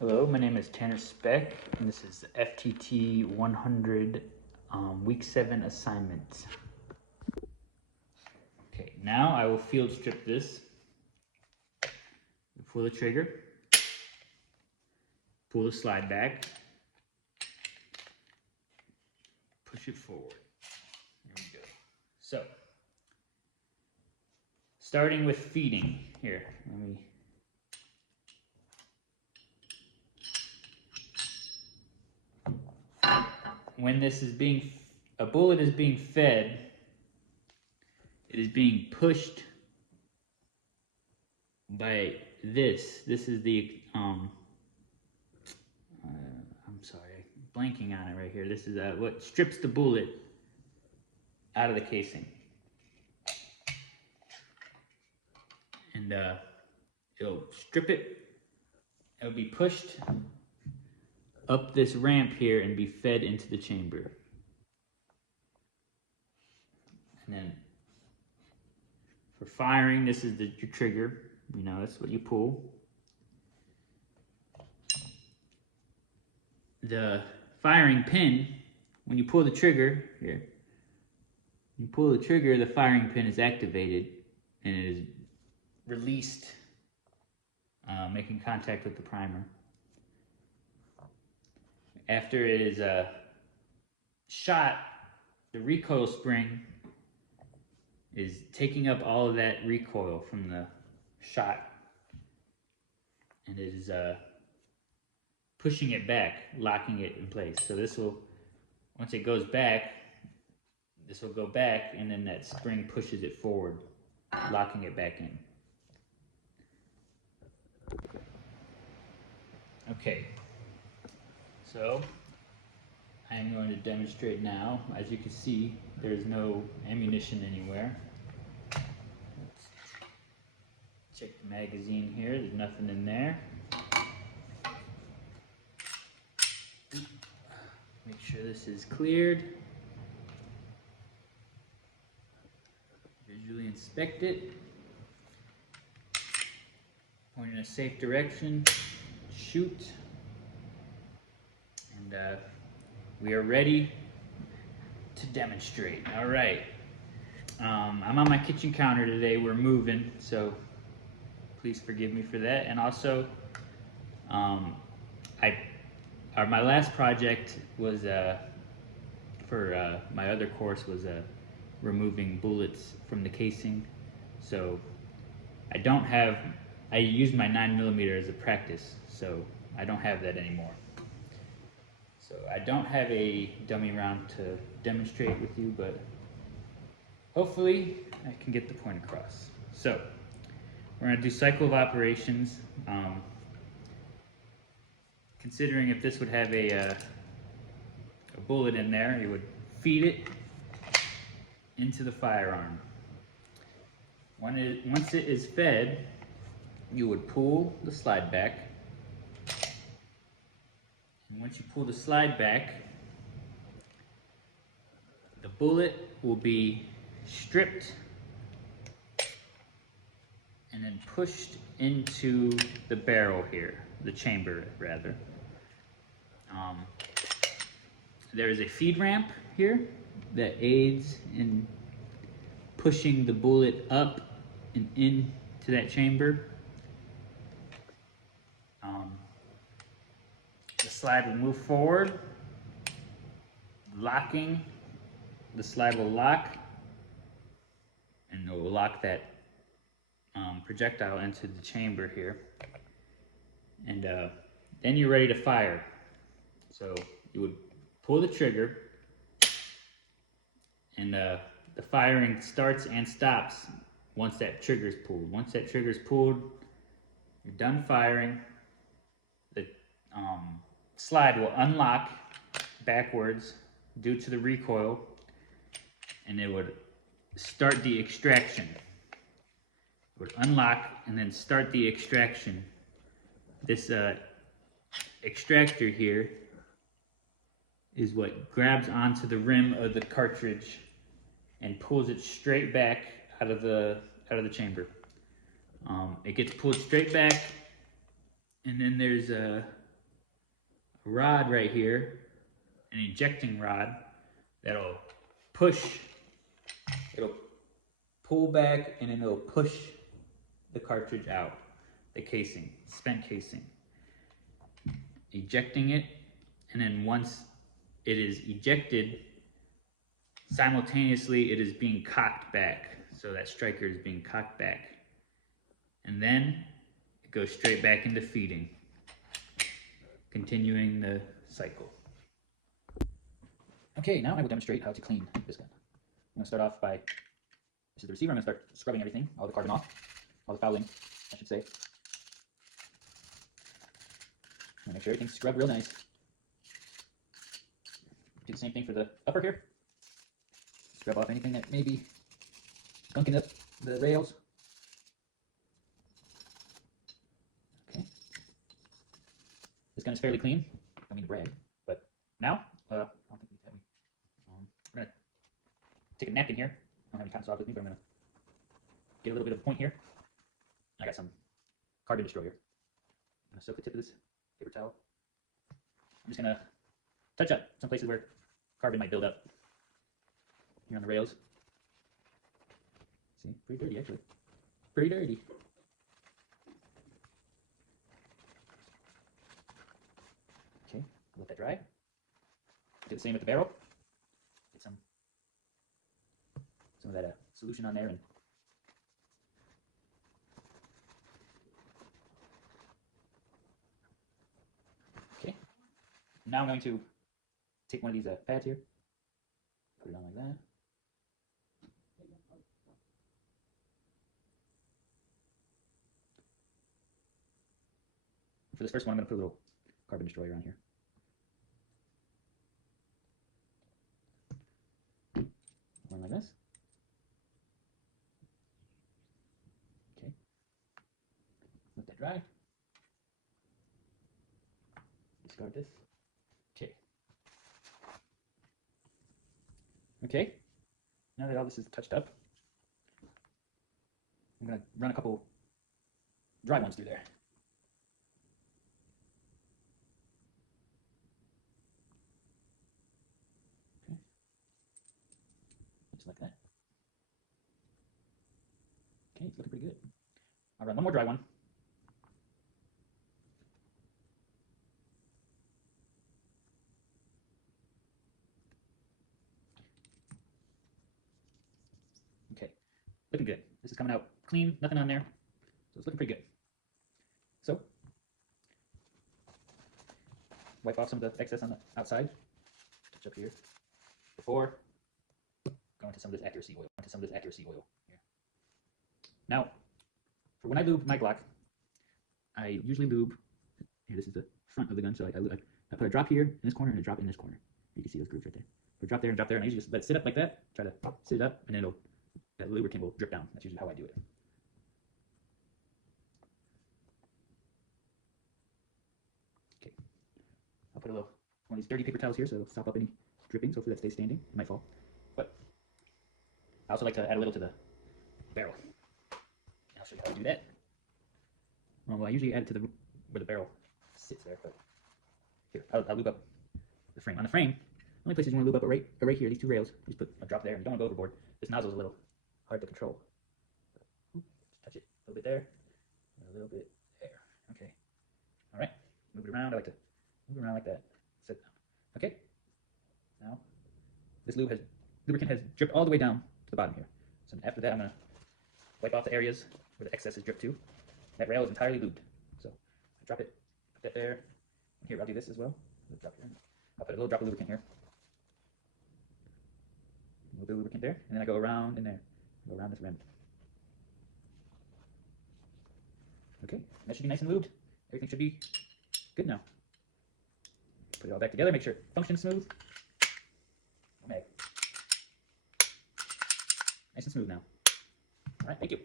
Hello, my name is Tanner Speck, and this is FTT 100 Week 7 assignment. Okay, now I will field strip this. Pull the trigger, pull the slide back, push it forward. There we go. So, starting with feeding, here, let me. When a bullet is being fed, it is being pushed by this. This is the, I'm sorry, I'm blanking on it right here. This is what strips the bullet out of the casing. And it'll strip it, it'll be pushed up this ramp here and be fed into the chamber. And then for firing, this is your trigger. You know, that's what you pull. The firing pin, when you pull the trigger, here, you pull the trigger, the firing pin is activated and it is released, making contact with the primer. After it is shot, the recoil spring is taking up all of that recoil from the shot, and it is pushing it back, locking it in place. So this will, once it goes back, this will go back, and then that spring pushes it forward, locking it back in. Okay, so I am going to demonstrate now. As you can see, there's no ammunition anywhere. Let's check the magazine here. There's nothing in there. Make sure this is cleared. Visually inspect it. Point in a safe direction. Shoot. And we are ready to demonstrate. All right. I'm on my kitchen counter today. We're moving, so please forgive me for that. And also, my last project was for my other course was removing bullets from the casing. So I used my 9mm as a practice, so I don't have that anymore. So I don't have a dummy round to demonstrate with you, but hopefully I can get the point across. So we're going to do cycle of operations. Considering if this would have a bullet in there, you would feed it into the firearm. Once it is fed, you would pull the slide back. And once you pull the slide back, the bullet will be stripped and then pushed into the barrel here, the chamber rather. There is a feed ramp here that aids in pushing the bullet up and into that chamber. The slide will move forward, locking. The slide will lock, and it will lock that projectile into the chamber here. And then you're ready to fire. So you would pull the trigger, and the firing starts and stops once that trigger is pulled. Once that trigger is pulled, you're done firing. The slide will unlock backwards due to the recoil, and it would start the extraction. It would unlock and then start the extraction. This extractor here is what grabs onto the rim of the cartridge and pulls it straight back out of the chamber. It gets pulled straight back, and then there's rod right here, an ejecting rod, that'll push, it'll pull back and then it'll push the cartridge out, the casing, spent casing. Ejecting it, and then once it is ejected, simultaneously it is being cocked back. So that striker is being cocked back. And then it goes straight back into feeding, continuing the cycle. Okay, now I will demonstrate how to clean this gun. I'm going to start off by, this is the receiver, I'm going to start scrubbing everything, all the carbon off, all the fouling, I should say. And make sure everything's scrubbed real nice. Do the same thing for the upper here. Scrub off anything that may be gunking up the rails. Okay. This gun is fairly clean. I don't mean to brag, but now, I don't think we have any. I'm going to take a napkin here. I don't have any cotton swab with me, but I'm going to get a little bit of a point here. I got some carbon destroyer. I'm going to soak the tip of this paper towel. I'm just going to touch up some places where carbon might build up here on the rails. See, pretty dirty actually. Pretty dirty. Okay, let that dry. Do the same with the barrel. Get some of that solution on there and okay. Now I'm going to take one of these pads here, put it on like that. For this first one, I'm going to put a little carbon destroyer on here. One like this. Okay. Let that dry. Discard this. Okay. Okay. Now that all this is touched up, I'm going to run a couple dry ones through there. Okay. Just like that. Okay, it's looking pretty good. I'll run one more dry one. Okay, looking good. This is coming out clean, nothing on there. So it's looking pretty good. So, wipe off some of the excess on the outside. Touch up here. Before going to some of this accuracy oil. Here. Now, for when I lube my Glock, I usually lube. Here, this is the front of the gun, so I put a drop here in this corner and a drop in this corner. You can see those grooves right there. Put a drop there and drop there, and I usually just let it sit up like that. Try to sit it up, and then that lubricant will drip down. That's usually how I do it. Okay. I'll put one of these dirty paper towels here so it'll stop up any drippings. Hopefully that stays standing. It might fall. But I also like to add a little to the barrel. I'll show you how to do that. Well, I usually add it to where the barrel sits there, but here, I'll lube up the frame. On the frame, the only places you want to lube up are right here, these two rails. Just put a drop there, and you don't want to go overboard. This nozzle is a little hard to control. Just touch it a little bit there, and a little bit there. Okay. All right. Move it around. I like to move it around like that. Sit down. Okay. Now, this lubricant has dripped all the way down to the bottom here. So after that, I'm going to wipe off the areas where the excess is dripped to. That rail is entirely lubed. So I drop it, put that there. And here, I'll do this as well. Drop here. I'll put a little drop of lubricant here. A little bit of lubricant there. And then I go around in there. Go around this rim. Okay, that should be nice and lubed. Everything should be good now. Put it all back together, make sure it functions smooth. Okay. Nice and smooth now. All right, thank you.